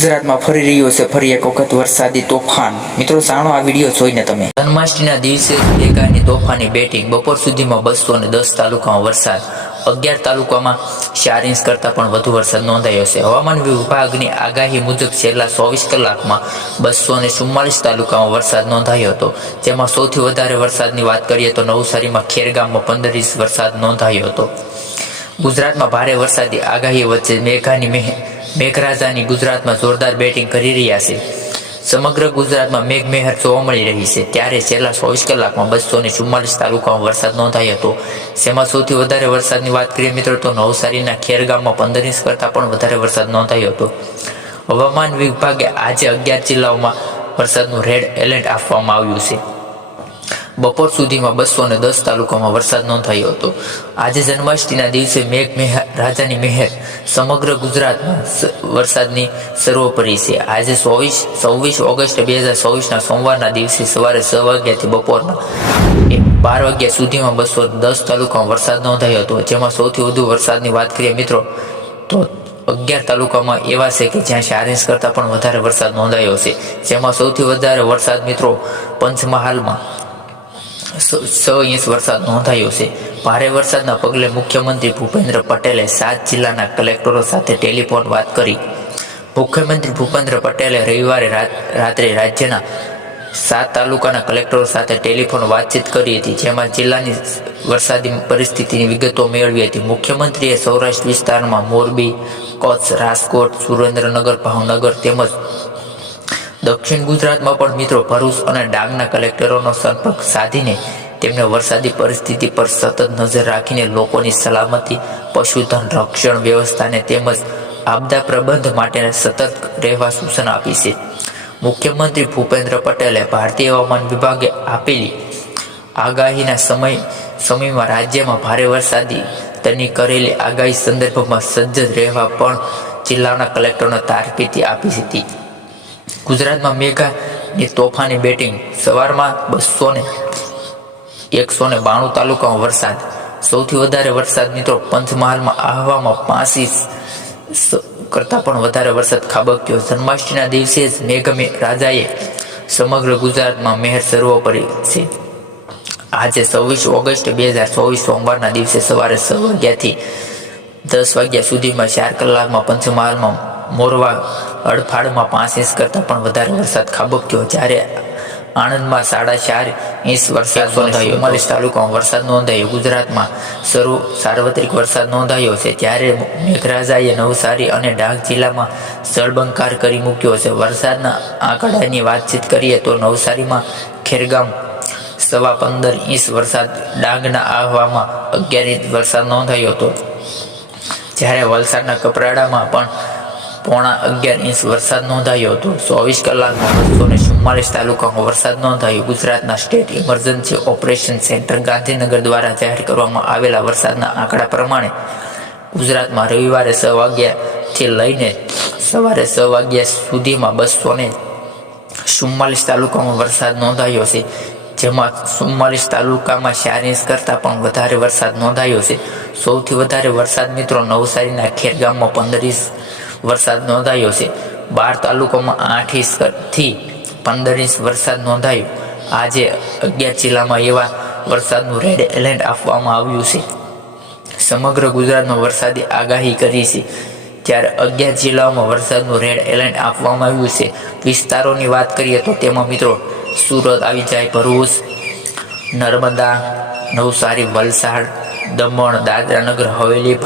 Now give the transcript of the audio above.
ગુજરાતમાં ફરી રહ્યો છે ફરી એક વખત વરસાદી તોફાન। મિત્રો જાણો આ વિડીયો જોઈને તમે। જન્માષ્ટમીના દિવસે મેઘાની તોફાની બેટિંગ। બપોર સુધીમાં 210 તાલુકામાં વરસાદ। 11 તાલુકામાં 4 ઇંચ કરતાં પણ વધુ વરસાદ નોંધાયો છે। હવામાન વિભાગની આગાહી મુજબ છેલ્લા 24 કલાકમાં 244 તાલુકામાં વરસાદ નોંધાયો હતો, જેમાં સૌથી વધારે વરસાદની વાત કરીએ તો નવસારીમાં ખેરગામમાં 15 ઇંચ વરસાદ નોંધાયો હતો। ગુજરાતમાં ભારે વરસાદની આગાહી વચ્ચે મેઘરાજાની ગુજરાતમાં જોરદાર બેટિંગ કરી રહ્યા છે। સમગ્ર ગુજરાતમાં મેઘમહેર જોવા મળી રહી છે, ત્યારે છેલ્લા 24 કલાકમાં 244 તાલુકામાં વરસાદ નોંધાયો હતો, જેમાં સૌથી વધારે વરસાદની વાત કરીએ મિત્રો તો નવસારીના ખેરગામમાં 15 ઇંચ કરતાં પણ વધારે વરસાદ નોંધાયો હતો। હવામાન વિભાગે આજે 11 જિલ્લાઓમાં વરસાદનું રેડ એલર્ટ આપવામાં આવ્યું છે। બપોર સુધીમાં 210 તાલુકામાં વરસાદ નોંધાયો હતો। આજે જન્માષ્ટમીના દિવસે મેઘરાજાની મહેર સમગ્ર ગુજરાતમાં વરસાદની સર્વોપરી છે। આજે 26 ઓગસ્ટ 2024ના સોમવારના દિવસે સવારે 6 વાગ્યાથી બપોરના 12 વાગ્યા સુધીમાં 210 તાલુકામાં વરસાદ નોંધાયો હતો, જેમાં સૌથી વધુ વરસાદની વાત કરીએ મિત્રો તો 11 તાલુકામાં એવા છે કે જ્યાં 4 ઇંચ કરતાં પણ વધારે વરસાદ નોંધાયો છે, જેમાં સૌથી વધારે વરસાદ મિત્રો પંચમહાલમાં 6 ઇંચ વરસાદ નોંધાયો છે। ભારે વરસાદના પગલે મુખ્યમંત્રી ભૂપેન્દ્ર પટેલે 7 જિલ્લાના કલેક્ટરો સાથે ટેલિફોન વાત કરી। મુખ્યમંત્રી ભૂપેન્દ્ર પટેલે રવિવારે રાત્રે રાજ્યના 7 તાલુકાના કલેક્ટરો સાથે ટેલિફોન વાતચીત કરી હતી, જેમાં જિલ્લાની વરસાદી પરિસ્થિતિની વિગતો મેળવી હતી। મુખ્યમંત્રીએ સૌરાષ્ટ્ર વિસ્તારમાં મોરબી, કચ્છ, રાજકોટ, સુરેન્દ્રનગર, ભાવનગર તેમજ દક્ષિણ ગુજરાતમાં પણ મિત્રો ભરૂચ અને ડાંગના કલેક્ટરોનો સંપર્ક સાધીને તેમને વરસાદી પરિસ્થિતિ પર સતત નજર રાખીને લોકોની સલામતી, પશુધન રક્ષણ વ્યવસ્થાને તેમજ આપદા પ્રબંધ માટે સતર્ક રહેવા સૂચના આપી છે। મુખ્યમંત્રી ભૂપેન્દ્ર પટેલે ભારતીય હવામાન વિભાગે આપેલી આગાહીના સમયમાં રાજ્યમાં ભારે વરસાદની કરેલી આગાહી સંદર્ભમાં સજ્જ રહેવા પણ જિલ્લાના કલેક્ટરોને તાકીદ આપી હતી। ગુજરાતમાં મેઘાની તોફાની બેટિંગ। સવારમાં 192 તાલુકામાં વરસાદ। સૌથી વધારે વરસાદ મિત્રો પંચમહાલમાં આહવામાં 5 ઇંચ કરતાં પણ વધારે વરસાદ ખાબક્યો। જન્માષ્ટમીના દિવસે જ મેઘરાજાએ સમગ્ર ગુજરાતમાં મહેર સર્વોપરી છે। આજે 26 ઓગસ્ટ 2024 સોમવારના દિવસે સવારે 6 વાગ્યાથી 10 વાગ્યા સુધીમાં 4 કલાકમાં પંચમહાલમાં મોરવા હડફાળમાં 5 ઇંચ કરતાં પણ વધારે વરસાદ ખાબક્યો, જ્યારે આણંદમાં 4.5 ઇંચ વરસાદ નોંધાયો। 44 તાલુકામાં વરસાદ નોંધાયો। ગુજરાતમાં સાર્વત્રિક વરસાદ નોંધાયો છે, ત્યારે મેઘરાજાએ નવસારી અને ડાંગ જિલ્લામાં જળબંબાકાર કરી મૂક્યો છે। વરસાદના આંકડાની વાતચીત કરીએ તો નવસારીમાં ખેરગામ 15.25 ઇંચ વરસાદ, ડાંગના આહવામાં 11 ઇંચ વરસાદ નોંધાયો હતો, જ્યારે વલસાડના કપરાડામાં પણ 11.25 ઇંચ વરસાદ નોંધાયો હતો। 24 કલાકમાં 244 તાલુકામાં વરસાદ નોંધાયો। ગુજરાતના state emergency operation centre Gandhinagar દ્વારા જાહેર કરવામાં આવેલા વરસાદના આંકડા પ્રમાણે ગુજરાતમાં રવિવારે 6 વાગ્યાથી લઈને સવારે 6 વાગ્યા સુધીમાં 244 તાલુકામાં વરસાદ નોંધાયો છે, જેમાં 44 તાલુકામાં 4 ઇંચ કરતાં પણ વધારે વરસાદ નોંધાયો છે। સૌથી વધારે વરસાદ મિત્રો નવસારીના ખેરગામમાં 15 ઇંચ વરસાદ નોંધાયો છે। 12 તાલુકામાં 8 ઇંચથી 15 ઇંચ વરસાદ નોંધાયો। આજે 11 જિલ્લામાં એવા વરસાદનું રેડ એલર્ટ આપવામાં આવ્યું છે। સમગ્ર ગુજરાતમાં વરસાદી આગાહી કરી છે, ત્યારે 11 જિલ્લાઓમાં વરસાદનું રેડ એલર્ટ આપવામાં આવ્યું છે। વિસ્તારોની વાત કરીએ તો તેમાં મિત્રો સુરત આવી જાય, ભરૂચ, નર્મદા, નવસારી, વલસાડ, દમણ, દાદરા નગર હવેલી,